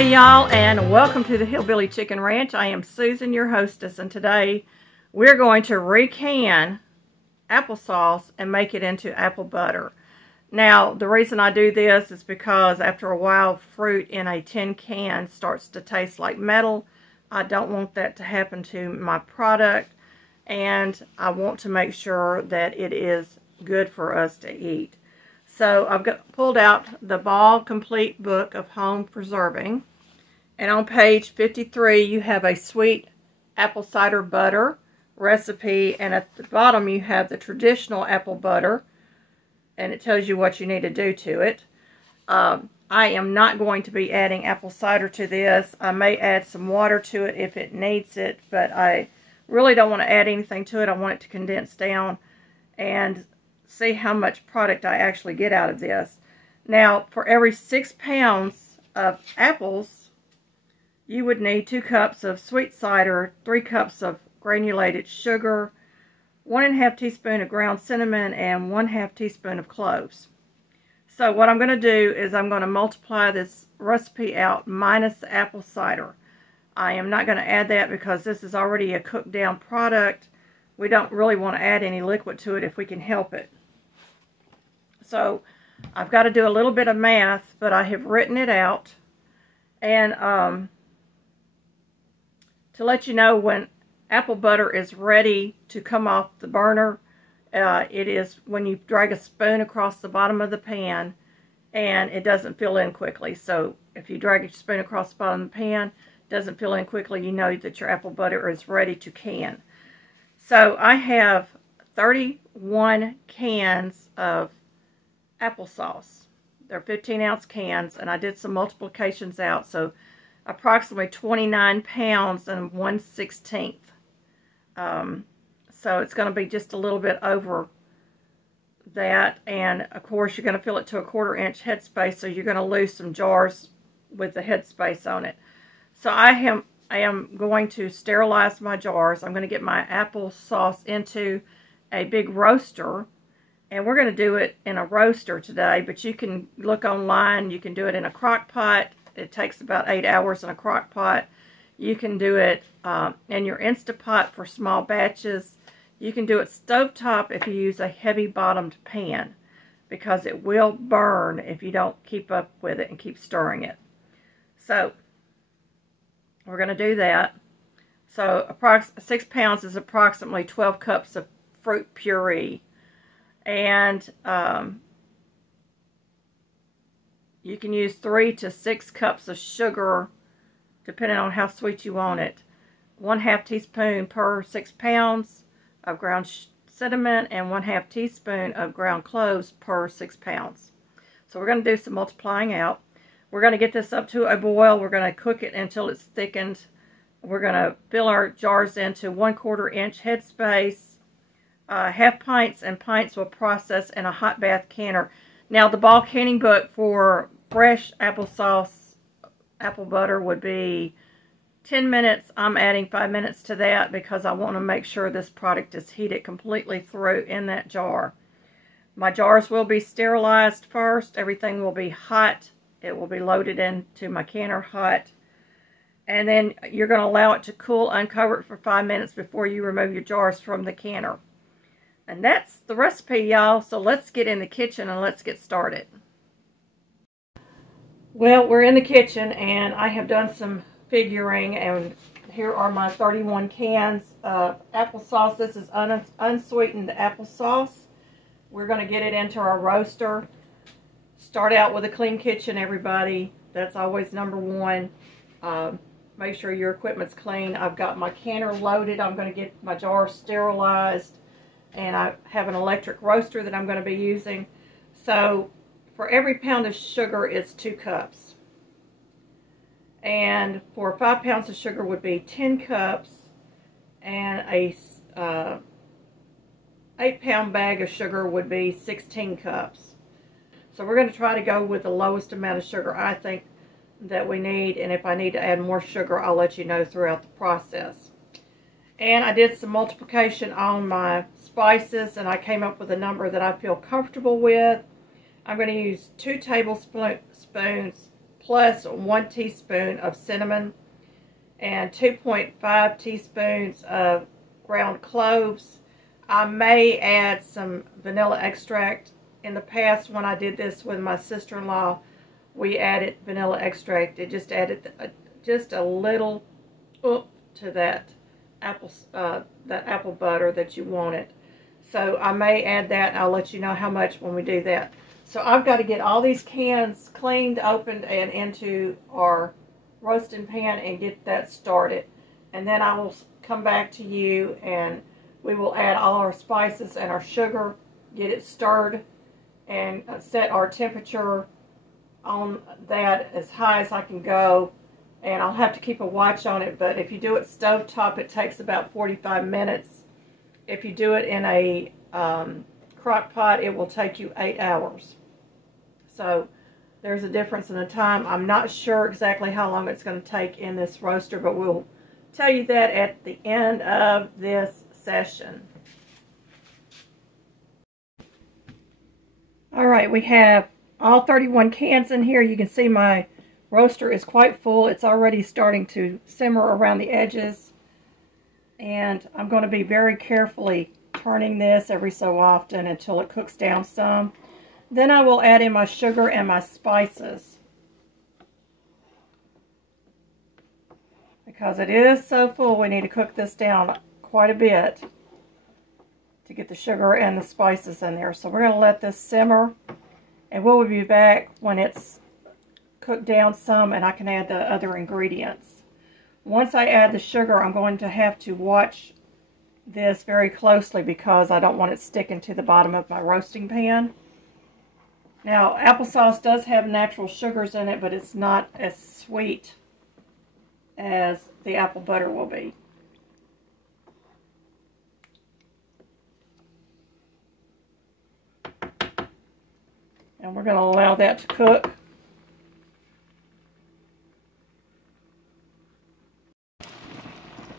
Hey y'all, and welcome to the Hillbilly Chicken Ranch. I am Susan, your hostess, and today we're going to recan applesauce and make it into apple butter. Now, the reason I do this is because after a while, fruit in a tin can starts to taste like metal. I don't want that to happen to my product, and I want to make sure that it is good for us to eat. So I've pulled out the Ball Complete Book of Home Preserving. And on page 53, you have a sweet apple cider butter recipe. And at the bottom, you have the traditional apple butter. And it tells you what you need to do to it. I am not going to be adding apple cider to this. I may add some water to it if it needs it. But I really don't want to add anything to it. I want it to condense down and see how much product I actually get out of this. Now, for every 6 pounds of apples, you would need 2 cups of sweet cider, 3 cups of granulated sugar, 1½ teaspoon of ground cinnamon, and 1/2 teaspoon of cloves. So what I'm going to do is I'm going to multiply this recipe out minus the apple cider. I am not going to add that because this is already a cooked down product. We don't really want to add any liquid to it if we can help it. So I've got to do a little bit of math, but I have written it out. And to let you know when apple butter is ready to come off the burner, it is when you drag a spoon across the bottom of the pan and it doesn't fill in quickly. So if you drag a spoon across the bottom of the pan, it doesn't fill in quickly, you know that your apple butter is ready to can. So I have 31 cans of applesauce. They're 15-ounce cans, and I did some multiplications out, so approximately 29 pounds and 1/16. So it's going to be just a little bit over that, and of course you're going to fill it to a 1/4 inch headspace, so you're going to lose some jars with the headspace on it. So I am going to sterilize my jars. I'm going to get my applesauce into a big roaster. And we're going to do it in a roaster today, but you can look online. You can do it in a crock pot. It takes about 8 hours in a crock pot. You can do it in your Instapot for small batches. You can do it stovetop if you use a heavy-bottomed pan, because it will burn if you don't keep up with it and keep stirring it. So we're going to do that. So 6 pounds is approximately 12 cups of fruit puree. And you can use 3 to 6 cups of sugar, depending on how sweet you want it. 1/2 teaspoon per 6 pounds of ground cinnamon, and 1/2 teaspoon of ground cloves per 6 pounds. So we're going to do some multiplying out. We're going to get this up to a boil. We're going to cook it until it's thickened. We're going to fill our jars into 1/4 inch headspace. Half pints and pints will process in a hot bath canner. Now, the Ball canning book for fresh applesauce, apple butter would be 10 minutes. I'm adding 5 minutes to that because I want to make sure this product is heated completely through in that jar. My jars will be sterilized first. Everything will be hot. It will be loaded into my canner hot. And then you're going to allow it to cool, uncover it for 5 minutes before you remove your jars from the canner. And that's the recipe, y'all. So let's get in the kitchen and let's get started. Well, we're in the kitchen and I have done some figuring, and here are my 31 cans of applesauce. This is unsweetened applesauce. We're going to get it into our roaster. Start out with a clean kitchen, everybody. That's always number one. Make sure your equipment's clean. I've got my canner loaded. I'm going to get my jars sterilized. And I have an electric roaster that I'm going to be using. So for every pound of sugar, it's 2 cups. And for 5 pounds of sugar would be 10 cups. And a 8-pound bag of sugar would be 16 cups. So we're going to try to go with the lowest amount of sugar I think that we need. And if I need to add more sugar, I'll let you know throughout the process. And I did some multiplication on my spices, and I came up with a number that I feel comfortable with. I'm going to use 2 tablespoons plus 1 teaspoon of cinnamon and 2.5 teaspoons of ground cloves. I may add some vanilla extract. In the past, when I did this with my sister-in-law, we added vanilla extract. It just added just a little oomph to that apple butter that you wanted. So I may add that. I'll let you know how much when we do that. So I've got to get all these cans cleaned, opened, and into our roasting pan and get that started. And then I will come back to you and we will add all our spices and our sugar, get it stirred, and set our temperature on that as high as I can go. And I'll have to keep a watch on it, but if you do it stovetop, it takes about 45 minutes. If you do it in a crock pot, it will take you 8 hours. So there's a difference in the time. I'm not sure exactly how long it's going to take in this roaster, but we'll tell you that at the end of this session. Alright, we have all 31 cans in here. You can see my roaster is quite full. It's already starting to simmer around the edges. And I'm going to be very carefully turning this every so often until it cooks down some. Then I will add in my sugar and my spices. Because it is so full, we need to cook this down quite a bit to get the sugar and the spices in there. So we're going to let this simmer, and we'll be back when it's cooked down some and I can add the other ingredients. Once I add the sugar, I'm going to have to watch this very closely because I don't want it sticking to the bottom of my roasting pan. Now, applesauce does have natural sugars in it, but it's not as sweet as the apple butter will be. And we're going to allow that to cook.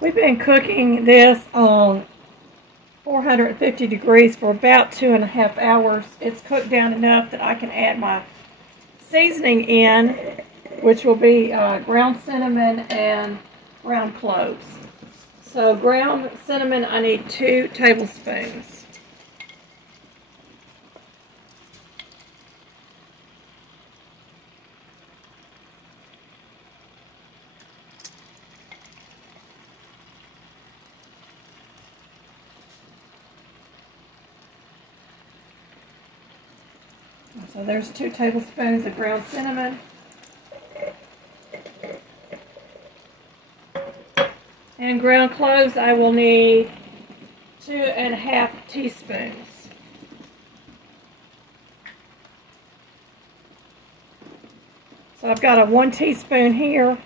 We've been cooking this on 450 degrees for about 2.5 hours. It's cooked down enough that I can add my seasoning in, which will be ground cinnamon and ground cloves. So ground cinnamon, I need 2 tablespoons. So there's 2 tablespoons of ground cinnamon. And ground cloves, I will need 2.5 teaspoons. So I've got a 1 teaspoon here.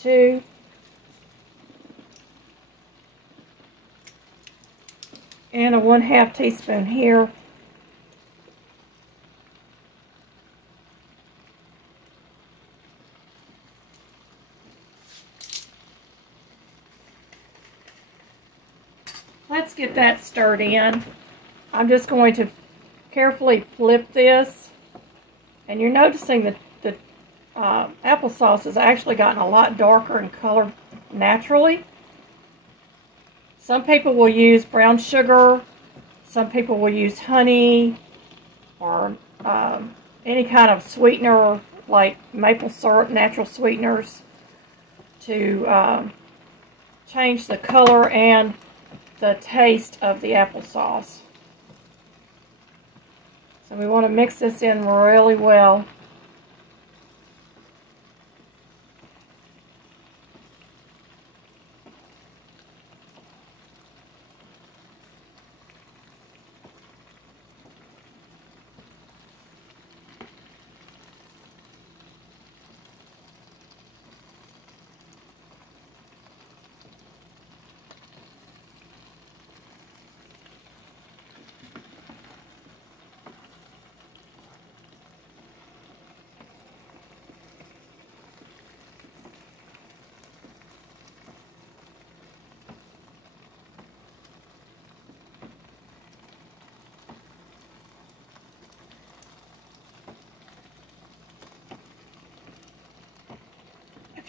Two, and a 1/2 teaspoon here. Let's get that stirred in. I'm just going to carefully flip this, and you're noticing that the applesauce has actually gotten a lot darker in color naturally. Some people will use brown sugar, some people will use honey, or any kind of sweetener like maple syrup, natural sweeteners, to change the color and the taste of the applesauce. So we want to mix this in really well.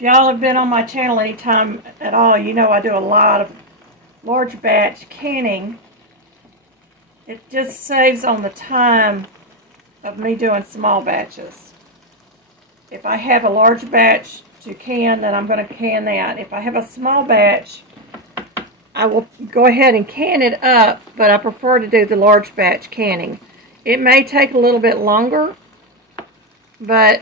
If y'all have been on my channel anytime at all, you know I do a lot of large batch canning. It just saves on the time of me doing small batches. If I have a large batch to can, then I'm going to can that. If I have a small batch, I will go ahead and can it up, but I prefer to do the large batch canning. It may take a little bit longer, but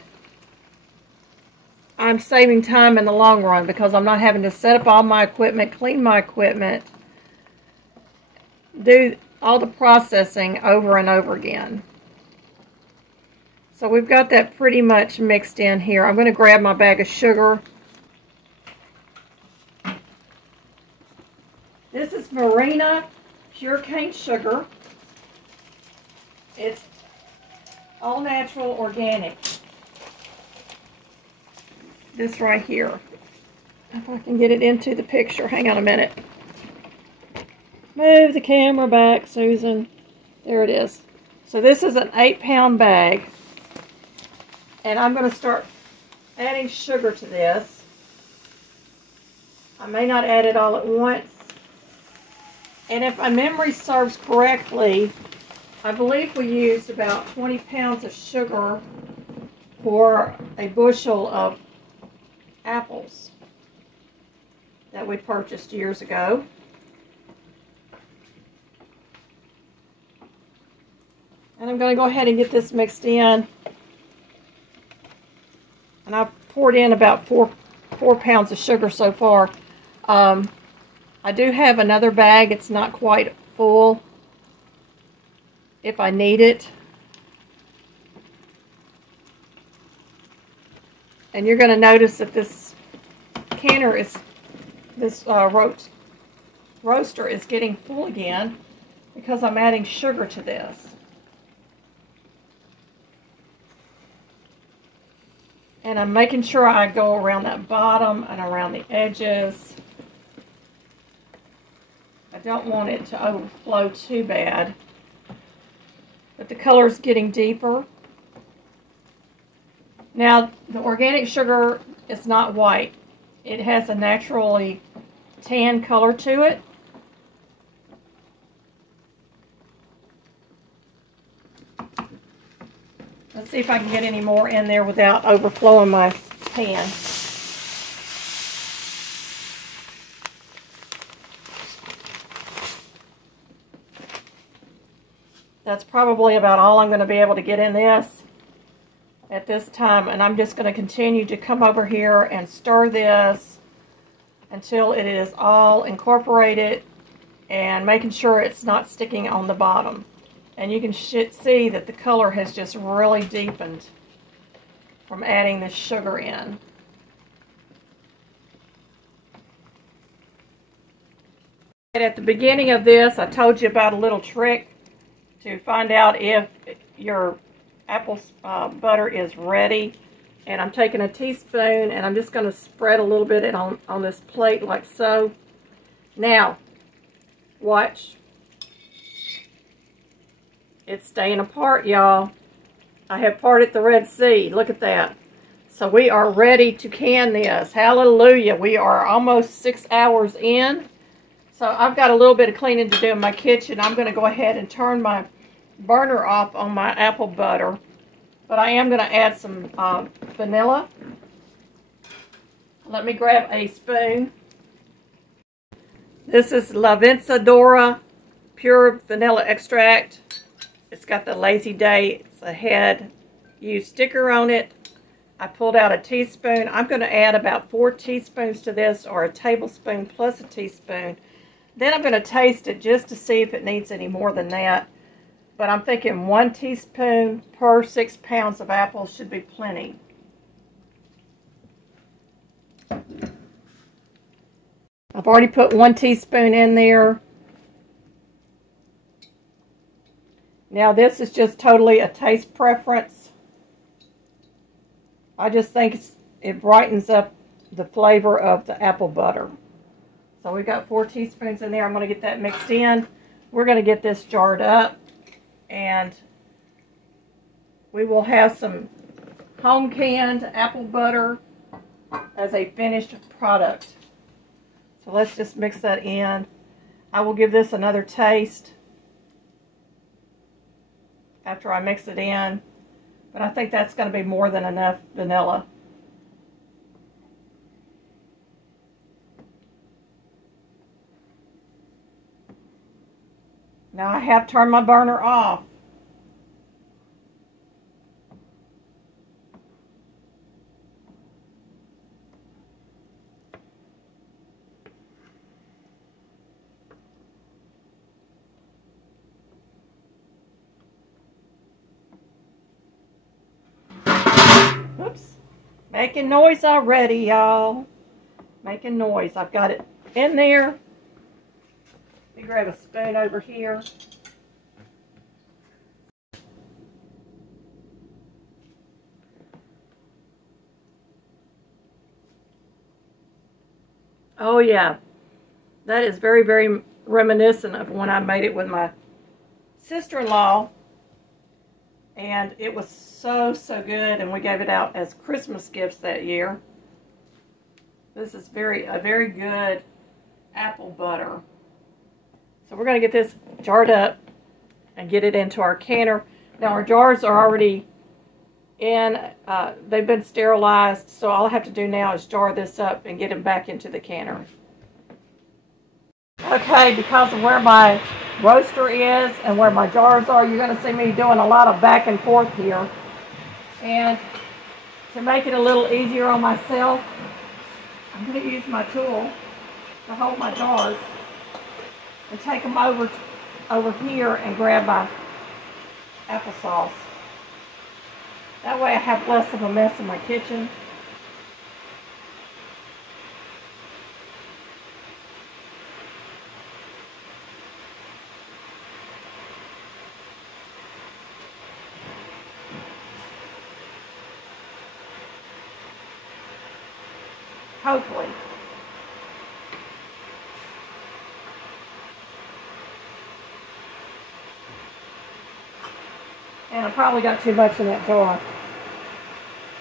I'm saving time in the long run because I'm not having to set up all my equipment, clean my equipment, do all the processing over and over again. So we've got that pretty much mixed in here. I'm going to grab my bag of sugar. This is Marina pure cane sugar. It's all natural, organic. This right here. If I can get it into the picture. Hang on a minute. Move the camera back, Susan. There it is. So this is an 8-pound bag. And I'm going to start adding sugar to this. I may not add it all at once. And if my memory serves correctly, I believe we used about 20 pounds of sugar for a bushel of apples that we purchased years ago. And I'm going to go ahead and get this mixed in. And I've poured in about four pounds of sugar so far. I do have another bag. It's not quite full if I need it. And you're going to notice that this canner is, roaster is getting full again because I'm adding sugar to this. And I'm making sure I go around that bottom and around the edges. I don't want it to overflow too bad. But the color is getting deeper. Now, the organic sugar is not white. It has a naturally tan color to it. Let's see if I can get any more in there without overflowing my pan. That's probably about all I'm going to be able to get in this at this time. And I'm just going to continue to come over here and stir this until it is all incorporated and making sure it's not sticking on the bottom. And you can see that the color has just really deepened from adding this sugar in. And at the beginning of this, I told you about a little trick to find out if your apple butter is ready. And I'm taking a teaspoon and I'm just going to spread a little bit on this plate like so. Now, watch. It's staying apart, y'all. I have parted the Red Sea. Look at that. So we are ready to can this. Hallelujah. We are almost 6 hours in. So I've got a little bit of cleaning to do in my kitchen. I'm going to go ahead and turn my burner off on my apple butter. But I am going to add some vanilla. Let me grab a spoon. This is La Vencedora Pure Vanilla Extract. It's got the Lazy Dates Ahead used sticker on it. I pulled out a teaspoon. I'm going to add about 4 teaspoons to this, or a tablespoon plus a teaspoon. Then I'm going to taste it just to see if it needs any more than that. But I'm thinking 1 teaspoon per 6 pounds of apples should be plenty. I've already put 1 teaspoon in there. Now this is just totally a taste preference. I just think it brightens up the flavor of the apple butter. So we've got 4 teaspoons in there. I'm going to get that mixed in. We're going to get this jarred up. And we will have some home canned apple butter as a finished product. So let's just mix that in. I will give this another taste after I mix it in, but I think that's going to be more than enough vanilla. Now I have turned my burner off. Oops. Making noise already, y'all. Making noise. I've got it in there. Let me grab a spoon over here. Oh yeah, that is very, very reminiscent of when I made it with my sister-in-law. And it was so, so good, and we gave it out as Christmas gifts that year. This is a very good apple butter. So we're going to get this jarred up and get it into our canner. Now our jars are already in, they've been sterilized, so all I have to do now is jar this up and get them back into the canner. Okay, because of where my roaster is and where my jars are, you're going to see me doing a lot of back and forth here. And to make it a little easier on myself, I'm going to use my tool to hold my jars and take them over here and grab my applesauce. That way I have less of a mess in my kitchen. Hopefully. And I probably got too much in that jar,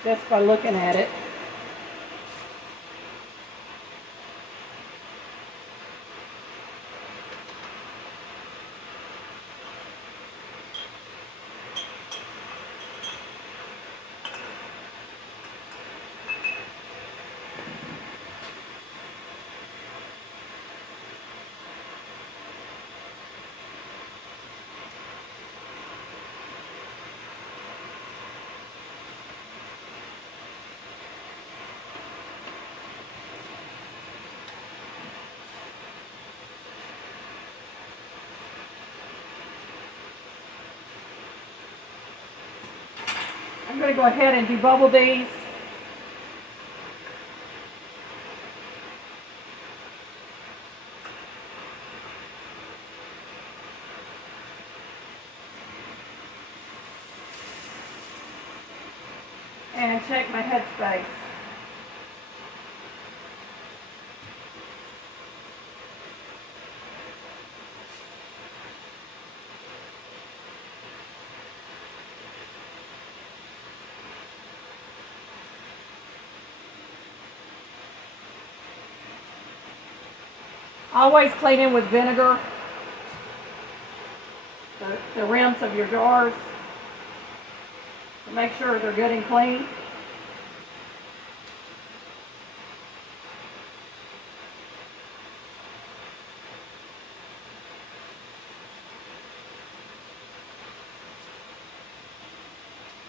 just by looking at it. I'm going to go ahead and debubble these. And check my headspace. Always clean in with vinegar the rims of your jars to make sure they're good and clean.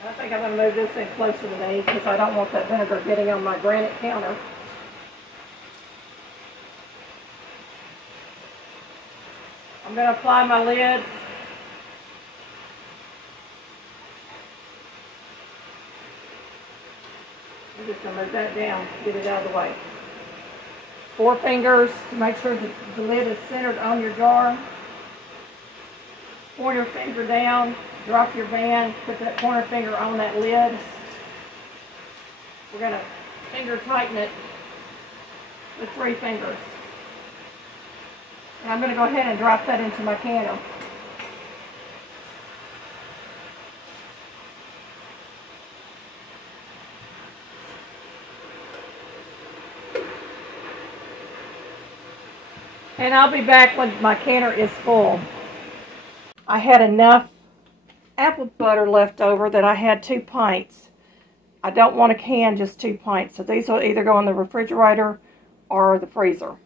I think I'm going to move this in closer to me because I don't want that vinegar getting on my granite counter. I'm going to apply my lids. I'm just going to move that down, get it out of the way. 4 fingers to make sure that the lid is centered on your jar. Pointer finger down, drop your band, put that pointer finger on that lid. We're going to finger tighten it with 3 fingers. And I'm going to go ahead and drop that into my canner. And I'll be back when my canner is full. I had enough apple butter left over that I had 2 pints. I don't want to can just 2 pints, so these will either go in the refrigerator or the freezer.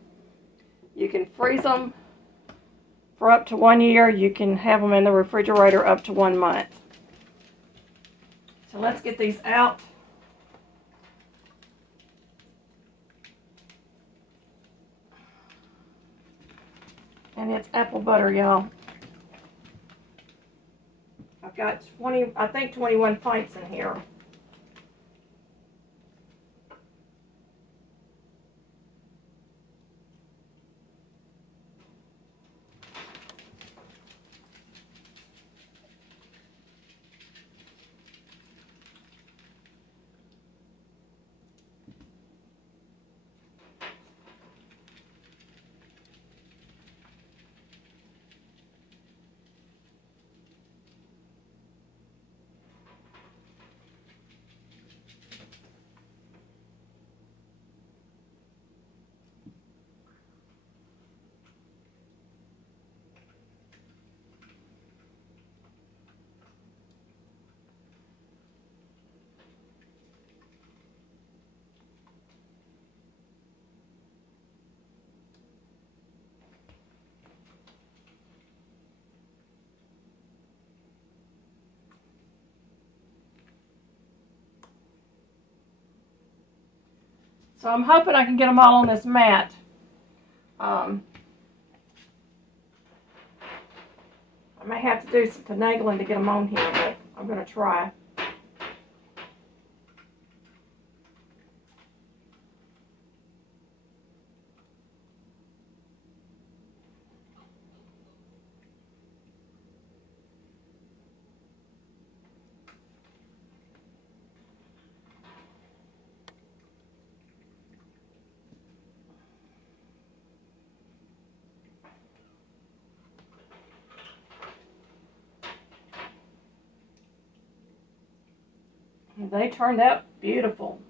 You can freeze them for up to 1 year. You can have them in the refrigerator up to 1 month. So let's get these out. And it's apple butter, y'all. I've got 21 pints in here. So I'm hoping I can get them all on this mat. I may have to do some finagling to get them on here, but I'm going to try. They turned out beautiful.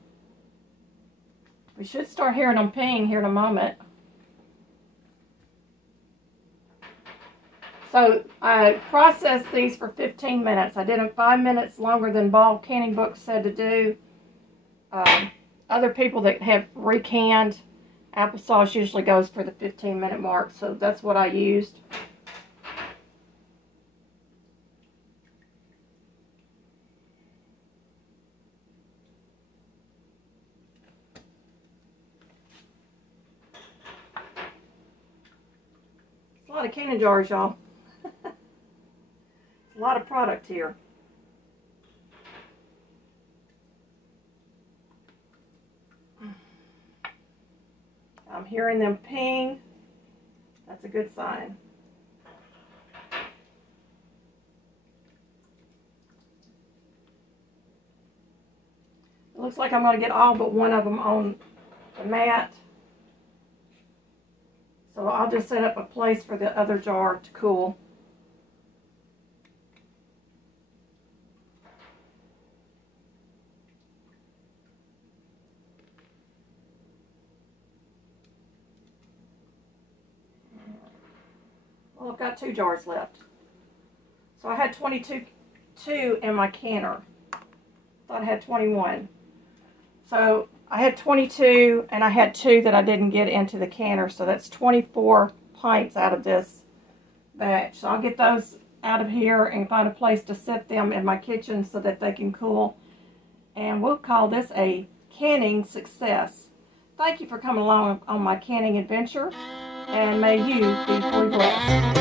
We should start hearing them ping here in a moment. So I processed these for 15 minutes. I did them 5 minutes longer than Ball Canning Book said to do. Other people that have recanned applesauce usually goes for the 15-minute mark, so that's what I used. A lot of canning jars, y'all. A lot of product here. I'm hearing them ping. That's a good sign. It looks like I'm going to get all but one of them on the mat. So I'll just set up a place for the other jar to cool. Well, I've got 2 jars left. So I had 22 in my canner. Thought I had 21. So I had 22 and I had 2 that I didn't get into the canner, so that's 24 pints out of this batch. So I'll get those out of here and find a place to set them in my kitchen so that they can cool. And we'll call this a canning success. Thank you for coming along on my canning adventure, and may you be fully blessed.